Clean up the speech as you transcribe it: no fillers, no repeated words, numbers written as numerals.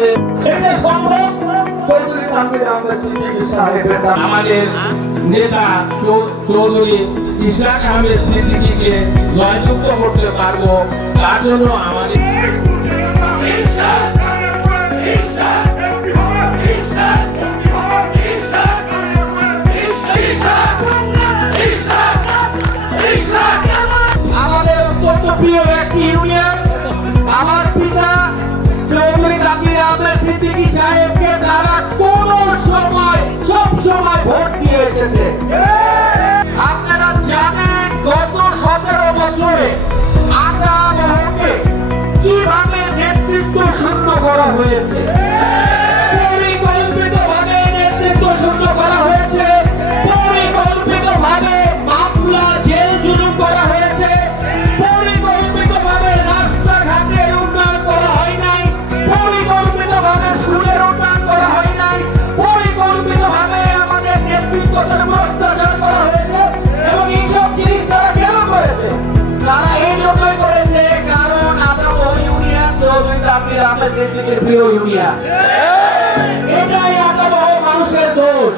আমাদের এটা সম্ভব চৌধুরী তানভীর আহমেদ সিদ্দিকী সাহেবের দ্বারা। আমাদের নেতা চৌধুরী ইশরাক আহমেদ সিদ্দিকীকে জয়যুক্ত করতে পারবো, তার জন্য আমাদের প্রিয় একটি ইউনিয়ন। আমার পিতা চৌধুরী তানভীর আহমেদ সিদ্দিকী সাহেবকে তারা কোন সময় সব সময় ভোট দিয়ে এসেছে। আপনারা জানেন গত 17 বছরে আগামহকে কিভাবে নেতৃত্ব শূন্য করা হয়েছে, পরিকল্পিতভাবে নেতৃত্ব শূন্য করা হয়েছে, পরিকল্পিতভাবে মামলা জেল জুলুম করা হয়েছে, রাস্তাঘাটের উন্নয়ন করা হয় নাই, পরিকল্পিতভাবে স্কুলের উন্নয়ন করা হয় নাই, পরিকল্পিতভাবে আমাদের নেতৃত্বের উপর অত্যাচার করা হয়েছে। এবং এইসব জিনিস তারা কেন করেছে? তারা এই জন্যই করেছে কারণ আদাবহ ইউনিয়ন চৌধুরী তানভীর আহমেদ সিদ্দিকীর প্রিয় ইউনিয়ন। এটাই আদাবহ মানুষের দোষ।